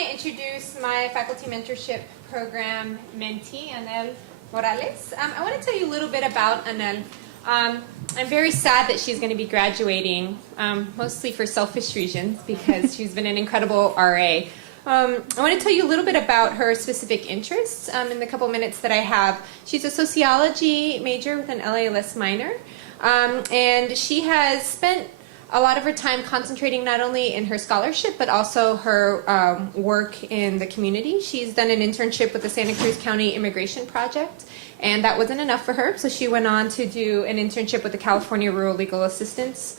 want to introduce my faculty mentorship program mentee, Anel Morales. I want to tell you a little bit about Anel. I'm very sad that she's going to be graduating, mostly for selfish reasons, because she's been an incredible RA. I want to tell you a little bit about her specific interests in the couple minutes that I have. She's a sociology major with an LALS minor, and she has spent a lot of her time concentrating not only in her scholarship, but also her work in the community. She's done an internship with the Santa Cruz County Immigration Project, and that wasn't enough for her, so she went on to do an internship with the California Rural Legal Assistance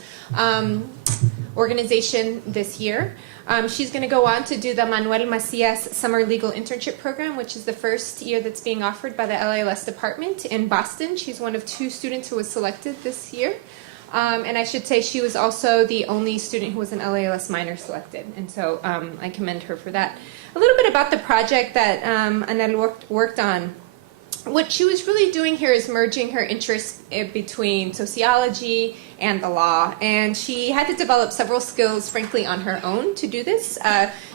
organization this year. She's going to go on to do the Manuel Macias Summer Legal Internship Program, which is the first year that's being offered by the LALS department in Boston. She's one of 2 students who was selected this year. And I should say she was also the only student who was an LALS minor selected, and so I commend her for that. A little bit about the project that Anel worked on. What she was really doing here is merging her interests between sociology and the law, and she had to develop several skills, frankly, on her own to do this.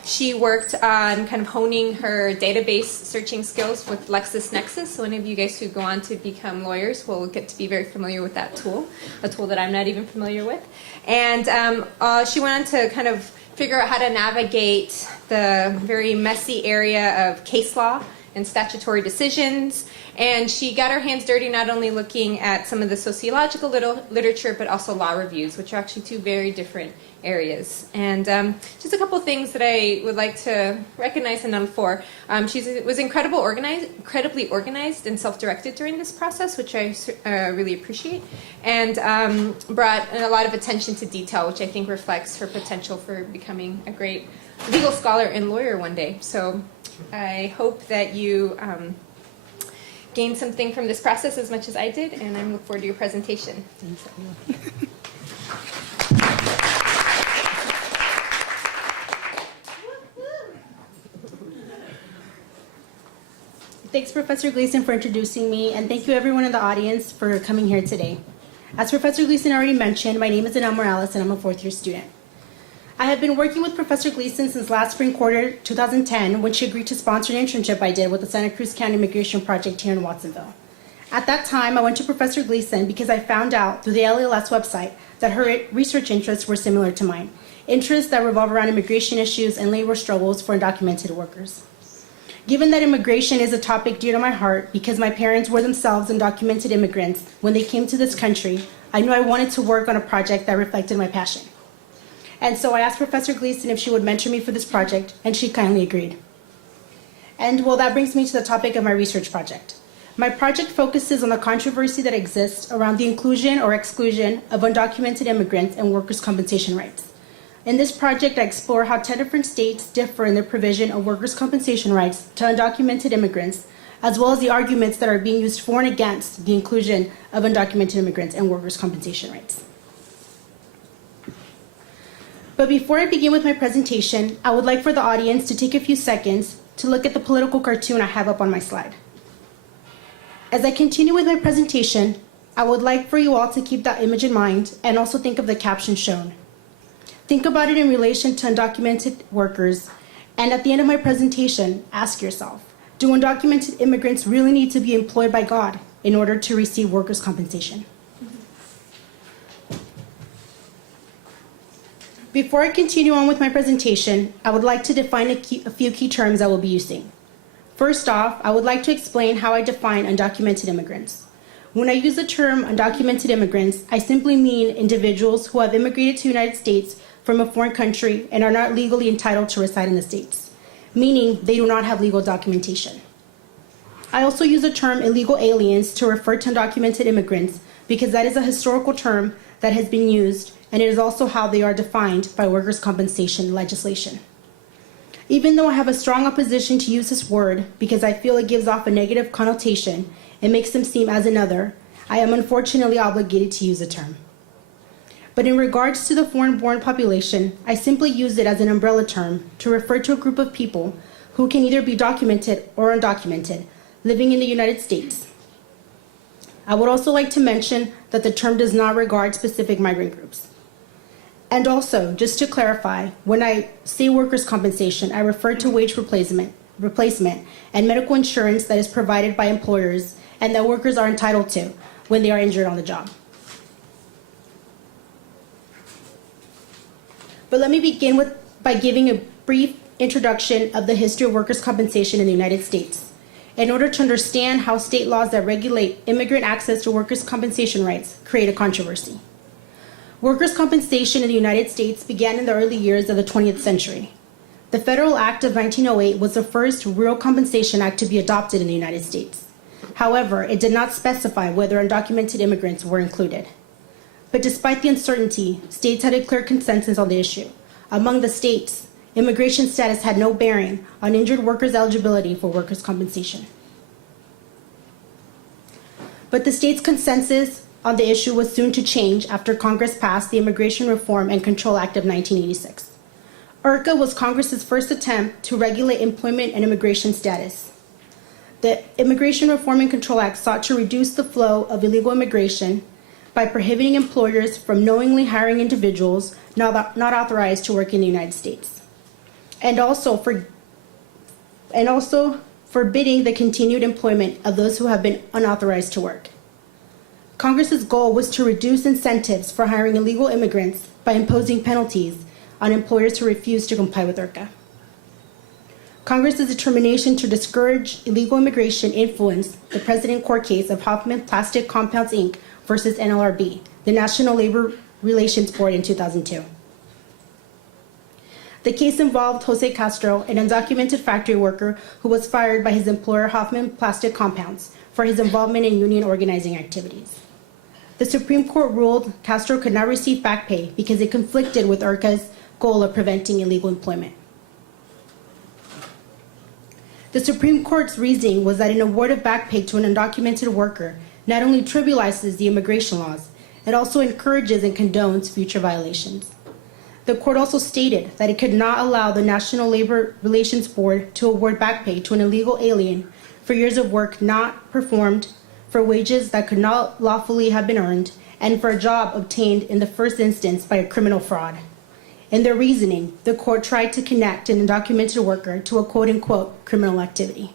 She worked on kind of honing her database searching skills with LexisNexis. So any of you guys who go on to become lawyers will get to be very familiar with that tool, a tool that I'm not even familiar with. And she went on to kind of figure out how to navigate the very messy area of case law and statutory decisions, and she got her hands dirty not only looking at some of the sociological literature, but also law reviews, which are actually 2 very different areas. And just a couple things that I would like to recognize Anel for. She was incredibly organized and self-directed during this process, which I really appreciate, and brought a lot of attention to detail, which I think reflects her potential for becoming a great legal scholar and lawyer one day. So I hope that you gain something from this process as much as I did, and I look forward to your presentation. Thanks, Professor Gleason, for introducing me, and thank you everyone in the audience for coming here today. As Professor Gleason already mentioned, my name is Anel Morales, and I'm a 4th-year student. I have been working with Professor Gleason since last spring quarter 2010, when she agreed to sponsor an internship I did with the Santa Cruz County Immigration Project here in Watsonville. At that time, I went to Professor Gleason because I found out through the LALS website that her research interests were similar to mine, interests that revolve around immigration issues and labor struggles for undocumented workers. Given that immigration is a topic dear to my heart because my parents were themselves undocumented immigrants when they came to this country, I knew I wanted to work on a project that reflected my passion. And so I asked Professor Gleason if she would mentor me for this project, and she kindly agreed. And well, that brings me to the topic of my research project. My project focuses on the controversy that exists around the inclusion or exclusion of undocumented immigrants and workers' compensation rights. In this project, I explore how 10 different states differ in their provision of workers' compensation rights to undocumented immigrants, as well as the arguments that are being used for and against the inclusion of undocumented immigrants and workers' compensation rights. But before I begin with my presentation, I would like for the audience to take a few seconds to look at the political cartoon I have up on my slide. As I continue with my presentation, I would like for you all to keep that image in mind and also think of the caption shown. Think about it in relation to undocumented workers, and at the end of my presentation, ask yourself, do undocumented immigrants really need to be employed by God in order to receive workers' compensation? Before I continue on with my presentation, I would like to define a few key terms I will be using. First off, I would like to explain how I define undocumented immigrants. When I use the term undocumented immigrants, I simply mean individuals who have immigrated to the United States from a foreign country and are not legally entitled to reside in the States, meaning they do not have legal documentation. I also use the term illegal aliens to refer to undocumented immigrants because that is a historical term that has been used, and it is also how they are defined by workers' compensation legislation. Even though I have a strong opposition to use this word because I feel it gives off a negative connotation and makes them seem as another, I am unfortunately obligated to use the term. But in regards to the foreign-born population, I simply use it as an umbrella term to refer to a group of people who can either be documented or undocumented, living in the United States. I would also like to mention that the term does not regard specific migrant groups. And also, just to clarify, when I say workers' compensation, I refer to wage replacement, and medical insurance that is provided by employers and that workers are entitled to when they are injured on the job. But let me begin by giving a brief introduction of the history of workers' compensation in the United States, in order to understand how state laws that regulate immigrant access to workers' compensation rights create a controversy. Workers' compensation in the United States began in the early years of the 20th century. The Federal Act of 1908 was the first real compensation act to be adopted in the United States. However, it did not specify whether undocumented immigrants were included. But despite the uncertainty, states had a clear consensus on the issue. Among the states, immigration status had no bearing on injured workers' eligibility for workers' compensation. But the state's consensus on the issue was soon to change after Congress passed the Immigration Reform and Control Act of 1986. IRCA was Congress's first attempt to regulate employment and immigration status. The Immigration Reform and Control Act sought to reduce the flow of illegal immigration by prohibiting employers from knowingly hiring individuals not authorized to work in the United States, and also forbidding the continued employment of those who have been unauthorized to work. Congress's goal was to reduce incentives for hiring illegal immigrants by imposing penalties on employers who refuse to comply with IRCA. Congress's determination to discourage illegal immigration influenced the precedent court case of Hoffman Plastic Compounds, Inc. versus NLRB, the National Labor Relations Board, in 2002. The case involved Jose Castro, an undocumented factory worker who was fired by his employer Hoffman Plastic Compounds for his involvement in union organizing activities. The Supreme Court ruled Castro could not receive back pay because it conflicted with IRCA's goal of preventing illegal employment. The Supreme Court's reasoning was that an award of back pay to an undocumented worker not only trivializes the immigration laws, it also encourages and condones future violations. The court also stated that it could not allow the National Labor Relations Board to award back pay to an illegal alien for years of work not performed, for wages that could not lawfully have been earned, and for a job obtained in the first instance by a criminal fraud. In their reasoning, the court tried to connect an undocumented worker to a quote-unquote criminal activity.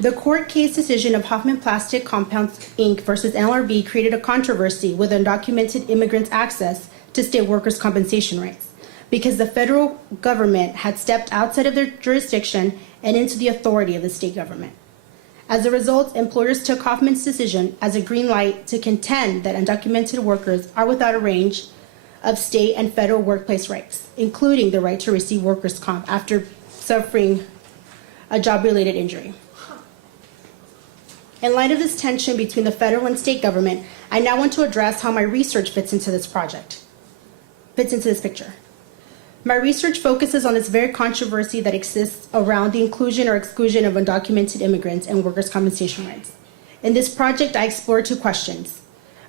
The court case decision of Hoffman Plastic Compounds, Inc. versus NLRB created a controversy with undocumented immigrants' access to state workers' compensation rights because the federal government had stepped outside of their jurisdiction and into the authority of the state government. As a result, employers took Hoffman's decision as a green light to contend that undocumented workers are without a range of state and federal workplace rights, including the right to receive workers' comp after suffering a job-related injury. In light of this tension between the federal and state government, I now want to address how my research fits into this picture. My research focuses on this very controversy that exists around the inclusion or exclusion of undocumented immigrants and workers' compensation rights. In this project, I explore two questions.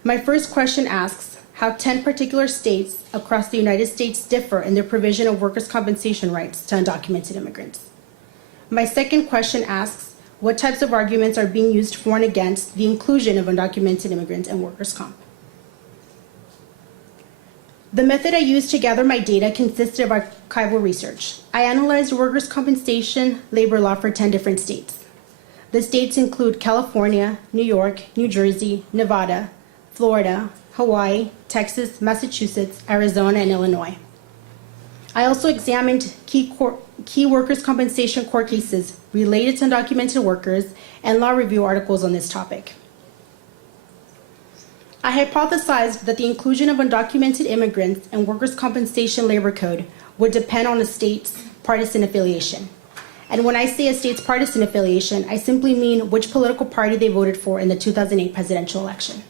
My first question asks how 10 particular states across the United States differ in their provision of workers' compensation rights to undocumented immigrants. My second question asks what types of arguments are being used for and against the inclusion of undocumented immigrants and workers' comp. The method I used to gather my data consisted of archival research. I analyzed workers' compensation labor law for 10 different states. The states include California, New York, New Jersey, Nevada, Florida, Hawaii, Texas, Massachusetts, Arizona, and Illinois. I also examined key workers' compensation court cases related to undocumented workers and law review articles on this topic. I hypothesized that the inclusion of undocumented immigrants and workers' compensation labor code would depend on a state's partisan affiliation. And when I say a state's partisan affiliation, I simply mean which political party they voted for in the 2008 presidential election.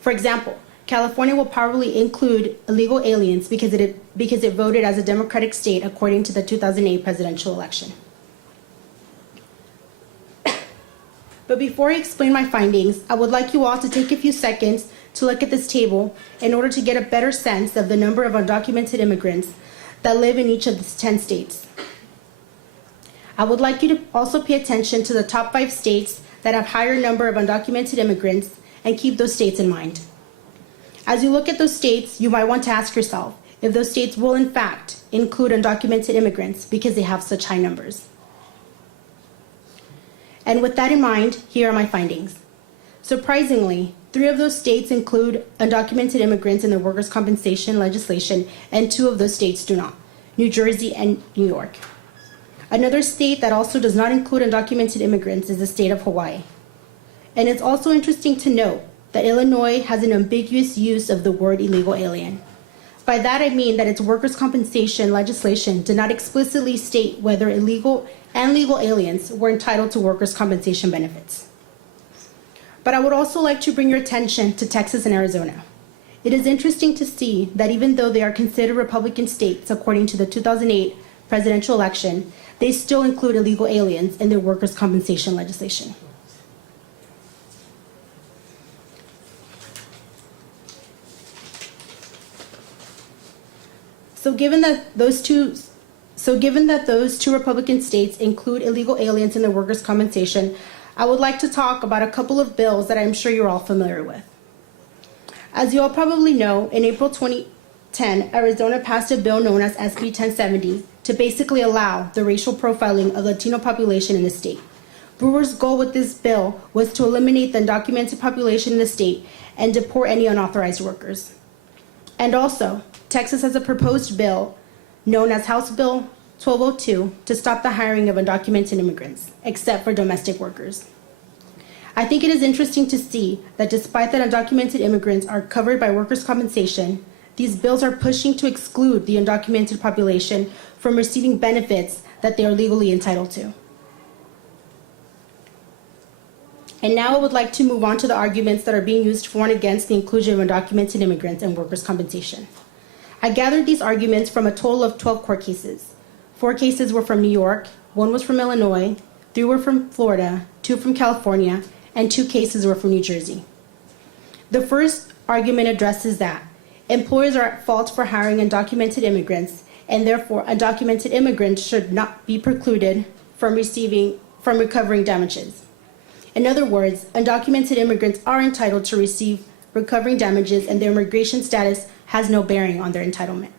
For example, California will probably include illegal aliens because it voted as a Democratic state according to the 2008 presidential election. But before I explain my findings, I would like you all to take a few seconds to look at this table in order to get a better sense of the number of undocumented immigrants that live in each of the 10 states. I would like you to also pay attention to the top 5 states that have higher number of undocumented immigrants and keep those states in mind. As you look at those states, you might want to ask yourself if those states will in fact include undocumented immigrants because they have such high numbers. And with that in mind, here are my findings. Surprisingly, 3 of those states include undocumented immigrants in their workers' compensation legislation, and 2 of those states do not, New Jersey and New York. Another state that also does not include undocumented immigrants is the state of Hawaii. And it's also interesting to note that Illinois has an ambiguous use of the word illegal alien. By that I mean that its workers' compensation legislation did not explicitly state whether illegal and legal aliens were entitled to workers' compensation benefits. But I would also like to bring your attention to Texas and Arizona. It is interesting to see that even though they are considered Republican states according to the 2008 presidential election, they still include illegal aliens in their workers' compensation legislation. So given that those two Republican states include illegal aliens in their workers' compensation, I would like to talk about a couple of bills that I'm sure you're all familiar with. As you all probably know, in April 2010, Arizona passed a bill known as SB 1070 to basically allow the racial profiling of the Latino population in the state. Brewer's goal with this bill was to eliminate the undocumented population in the state and deport any unauthorized workers. And also, Texas has a proposed bill known as House Bill 1202 to stop the hiring of undocumented immigrants, except for domestic workers. I think it is interesting to see that despite that undocumented immigrants are covered by workers' compensation, these bills are pushing to exclude the undocumented population from receiving benefits that they are legally entitled to. And now I would like to move on to the arguments that are being used for and against the inclusion of undocumented immigrants in workers' compensation. I gathered these arguments from a total of 12 court cases. 4 cases were from New York, 1 was from Illinois, 3 were from Florida, 2 from California, and 2 cases were from New Jersey. The first argument addresses that employers are at fault for hiring undocumented immigrants, and therefore undocumented immigrants should not be precluded from recovering damages. In other words, undocumented immigrants are entitled to receive recovering damages, and their immigration status has no bearing on their entitlement.